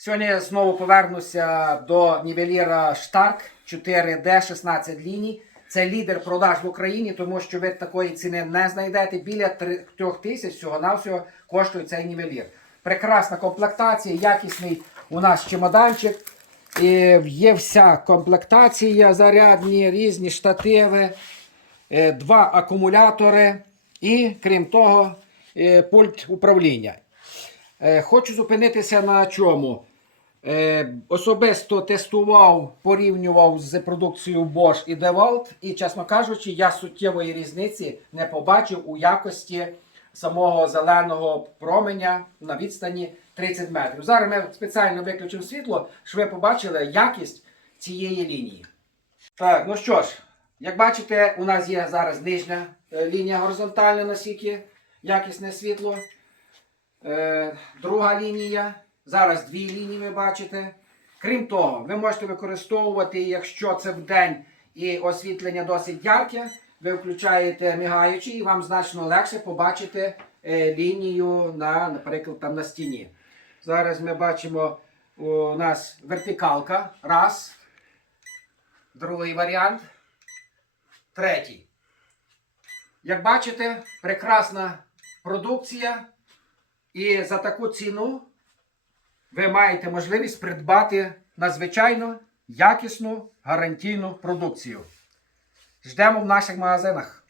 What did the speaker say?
Сьогодні знову повернуся до нівеліра Штарк 4D 16 ліній. Це лідер продаж в Україні, тому що ви такої ціни не знайдете. Біля 3 тисяч всього-навсього коштує цей нівелір. Прекрасна комплектація, якісний у нас чемоданчик. І є вся комплектація, зарядні, різні штативи, е, два акумулятори і, крім того, е, пульт управління. Е, Хочу зупинитися на чому. Е, Особисто тестував, порівнював з продукцією Bosch і DeWalt, і, чесно кажучи, я суттєвої різниці не побачив у якості самого зеленого променя на відстані 30 метрів. Зараз ми спеціально виключимо світло, щоб ви побачили якість цієї лінії. Так, ну що ж, як бачите, у нас є зараз нижня е, лінія горизонтальна, наскільки якісне світло. Е, друга лінія. Зараз дві лінії ви бачите. Крім того, ви можете використовувати, якщо це вдень і освітлення досить ярке, ви включаєте мігаючий і вам значно легше побачити е, лінію на, наприклад, там на стіні. Зараз ми бачимо у нас вертикалка. Раз. Другий варіант. Третій. Як бачите, прекрасна продукція. І за таку ціну ви маєте можливість придбати надзвичайно якісну гарантійну продукцію. Ждемо в наших магазинах.